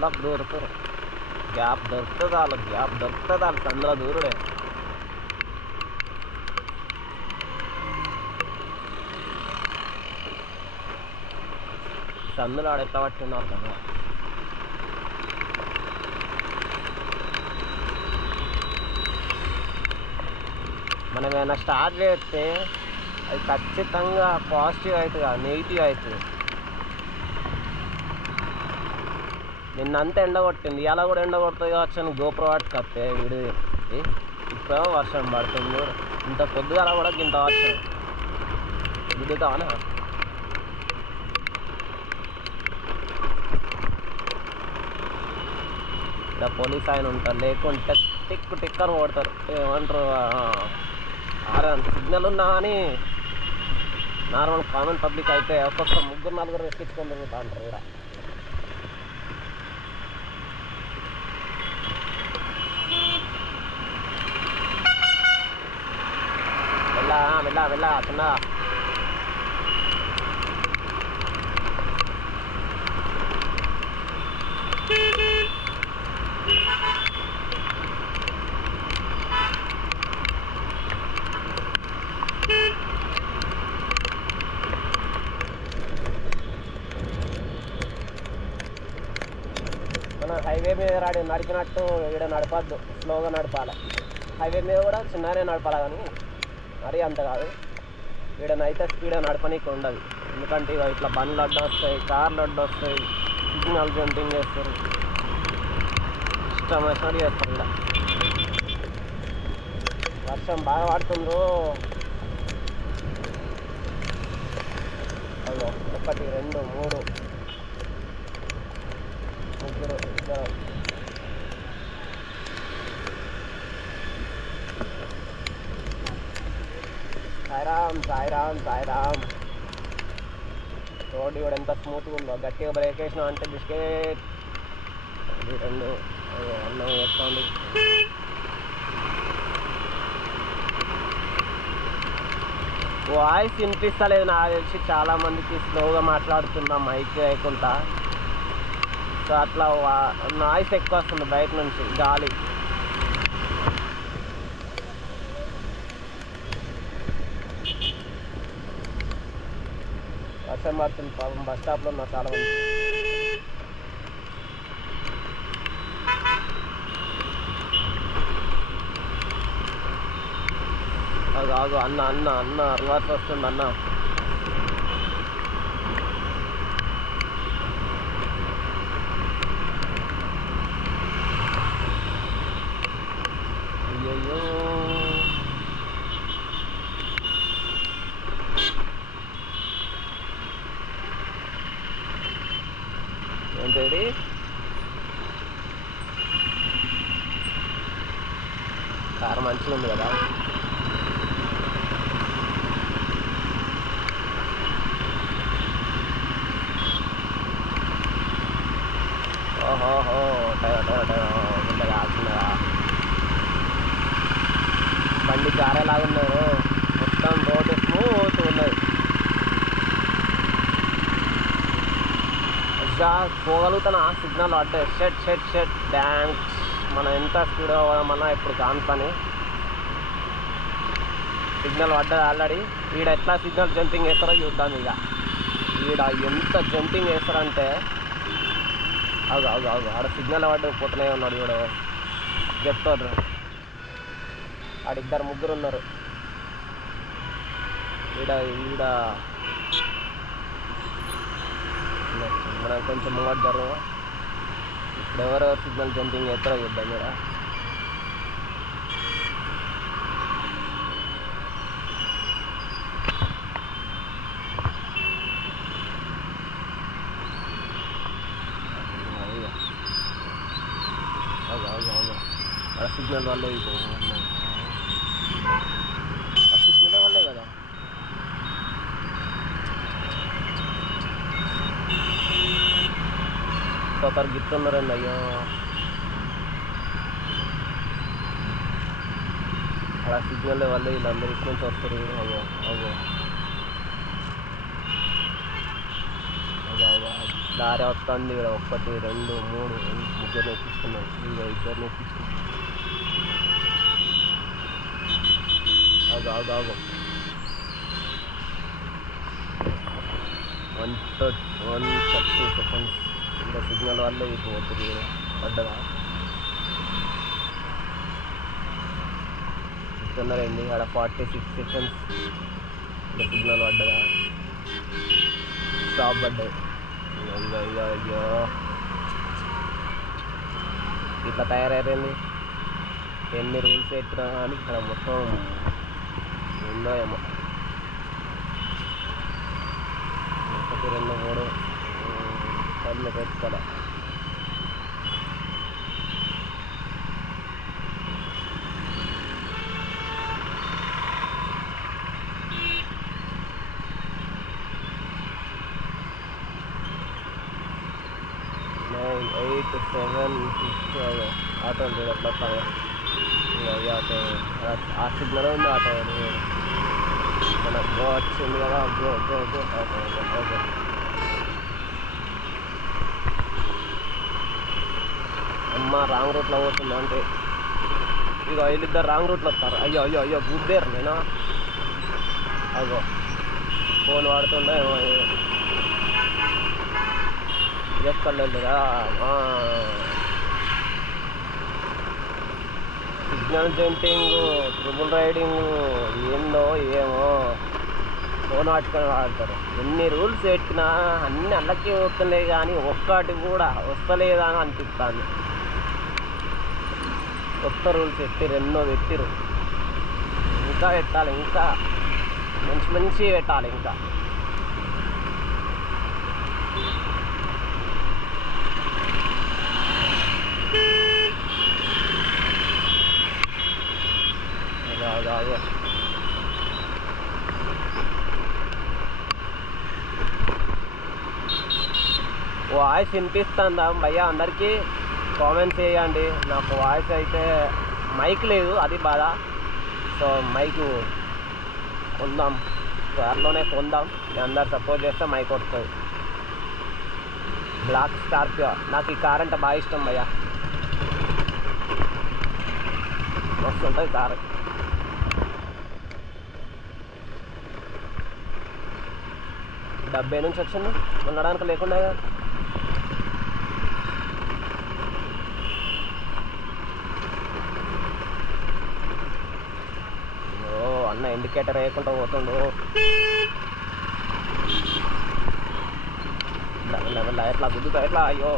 అందులో దూరుతారు గ్యాప్ దొరుకుతుంది వాళ్ళకి గ్యాప్ దొరుకుతుంది వాళ్ళకి అందులో దూరుడే సందులో ఆడ ఎట్లా పట్టినారు కదా మనం ఏమైనా స్టార్ట్ చేస్తే అది ఖచ్చితంగా పాజిటివ్ అవుతుంది నెగిటివ్ అవుతుంది నిన్నంతా ఎండ కొట్టింది. ఇలా కూడా ఎండ కొడుతుంది కావచ్చు అని గోప్రో వాటికి వస్తే వీడు. ఇప్పుడేమో వర్షం పడుతుంది. ఇంత పొద్దుగాల కూడా ఇంత వర్షం. దిగుతావనా ఇలా పోలీస్ ఆయన ఉంటారు. లేకుంటే టిక్ టిక్కర్ అని కొడతారు. ఏమంటారు? ఆరన్ సిగ్నల్ ఉన్నా కానీ నార్మల్ కామన్ పబ్లిక్ అయితే ఒక్కొక్క ముగ్గురు నలుగురు ఎక్కించుకొని తిరుగుతా ఇక్కడ. వెళ్ళా వెళ్ళా వెళ్ళా చిన్న మనం హైవే మీద రాడి నడిచినట్టు ఇక్కడ నడపద్దు స్లోగా నడపాలి. హైవే మీద కూడా చిన్ననే నడపాలి కానీ. మరీ అంత కాదు. ఈడనైతే స్పీడ్ నడపనీకి ఉండదు. ఎందుకంటే ఇక ఇట్లా బండ్లు అడ్డు వస్తాయి కార్లు అడ్డు వస్తాయి సిగ్నల్ జంపింగ్ చేస్తారు. ఇష్టం వచ్చినట్టు చేస్తారు ఇలా వర్షం బాగా పడుతుందో? అయ్యో ఒకటి రెండు మూడు. ముగ్గురు ఇద్దరు. సాయిరామ్ సాయిరామ్ సాయిరామ్ రోడ్ కూడా ఎంత స్మూత్గా ఉందో. గట్టిగా బ్రేక్ వేసినా అంటే బిస్కెట్. రెండు. అన్నం వేసుకోండి వాయిస్ వినిపిస్తలేదు నాకు తెలిసి. చాలామందికి స్లోగా మాట్లాడుతున్నా మైక్ లేకుండా. సో అట్లా నాయిస్ ఎక్కువ వస్తుంది బయట నుంచి గాలి. వర్షం పడుతుంది పాపం బస్ స్టాప్లో ఉన్నా చాలా మంది ఆగు ఆగు అన్న అన్న అన్న రివర్స్ వస్తుంది అన్న కార్ మంచిగా ఉంది కదా. ఓహోహో టయో ఆడుతున్నారా బండి జారేలాగా ఉన్నారు మొత్తం రోడ్డు స్మూత్ ఉన్నది. ఇంకా సిగ్నల్ అంటే షెట్ షెట్ షెట్. థ్యాంక్స్ మనం ఎంత స్పీడ్ పోదామన్నా ఇప్పుడు కాని పని సిగ్నల్ పడ్డది ఆల్రెడీ. ఈడ ఎట్లా సిగ్నల్ జంపింగ్ వేస్తారో చూద్దాం ఇక. ఈడ ఎంత జంపింగ్ వేస్తారంటే అవు అవు అవు ఆడ సిగ్నల్ పడ్డ పోతూనే ఉన్నాడు ఈడ చెప్తాడు. ఆడిద్దరు ముగ్గురు ఉన్నారు. ఈడ ఈడ. మనం కొంచెం ముంగట జరు ఇప్పుడు ఎవరెవరు సిగ్నల్ జంపింగ్ ఎక్కడ చూద్దాం మీరు సిగ్నల్ వల్లే ఇది ఆ సిగ్నల్ వల్లే కదా కొందరు గిట్టున్నారండి అయ్యో అలా సిగ్నల్ వల్ల వీళ్ళందరూ ఇటు నుంచి వస్తారు అగో అగో అగో అగో దారి వస్తుంది ఇక్కడ ఒకటి రెండు మూడు ముగ్గురు ఎక్కిస్తున్నాం ఇక ఇద్దరు ఎక్కిస్తున్నాం ఆగు ఆగు ఆగు one thirty one thirty seconds ఇంకా సిగ్నల్ వల్ల ఇది పోతుంది పడ్డదా? చెప్తున్నారండి ఆడ ఫార్టీ సిక్స్ సెకండ్స్ ఇంకా సిగ్నల్ పడ్డదా? స్టాప్ పడ్డది. అయ్యో అయ్యో. అయ్యో ఇట్లా తయారయ్యారండి ఎన్ని రూల్స్ ఎత్తినా కానీ ఇక్కడ మొత్తం ఉందో ఏమో. ఒకటి రెండు మూడు కళ్ళు పెట్టుకోలే nine eight seven six auto ఉంది ఎట్లా వస్తాను ఇంకా ఈ ఆటో ఆ- ఆ సిగ్నల్ ఉంది ఆటో అది. మన గో వచ్చింది కదా go go go okay okay అమ్మ రాంగ్ రూట్లో పోతుంది అంటే. ఇక వీళ్ళిద్దరు రాంగ్ రూట్లో వస్తారు. అయ్యో అయ్యో అయ్యో గుద్దేరు నేను? అగో ఫోన్ వాడుతుండే చెప్తలేదురా సిగ్నల్ జంపింగ్ ట్రిపుల్ రైడింగ్ ఏందో ఏమో. ఫోన్ పట్టుకొని వాడతారు. ఎన్ని రూల్స్ పెట్టినా అన్ని అల్లకి పోతున్నాయి కానీ ఒక్కటి కూడా వస్తలేదా అని అనిపిస్తుంది కొత్త రూల్స్ ఎత్తిరు ఎన్నో ఎత్తిరు ఇంకా పెట్టాలి ఇంకా మంచి మంచి పెట్టాలి ఇంకా. ఆగు, ఆగు, ఆగు. వాయిస్ వినిపిస్తుందా? భయ్యా అందరికీ? కామెంట్ చేయండి. నాకు వాయిస్ అయితే మైక్ లేదు అది బాధ. సో మైక్ కొందాం. త్వరలోనే కొందాం. మీ అందరు సపోర్ట్ చేస్తే మైక్ వస్తుంది బ్లాక్ స్కార్పియో నాకు ఈ కార్ అంటే బాగా ఇష్టం భయ్యా. వస్తుంటుంది కార్ కారు. డెబ్బై నుంచి వచ్చింది. ఉండడానికి లేకుండా కదా. ఓ అన్న ఇండికేటర్ వేయకుండా పోతుండు. ఎట్లా గుద్దుతా ఎట్లా? అయ్యో.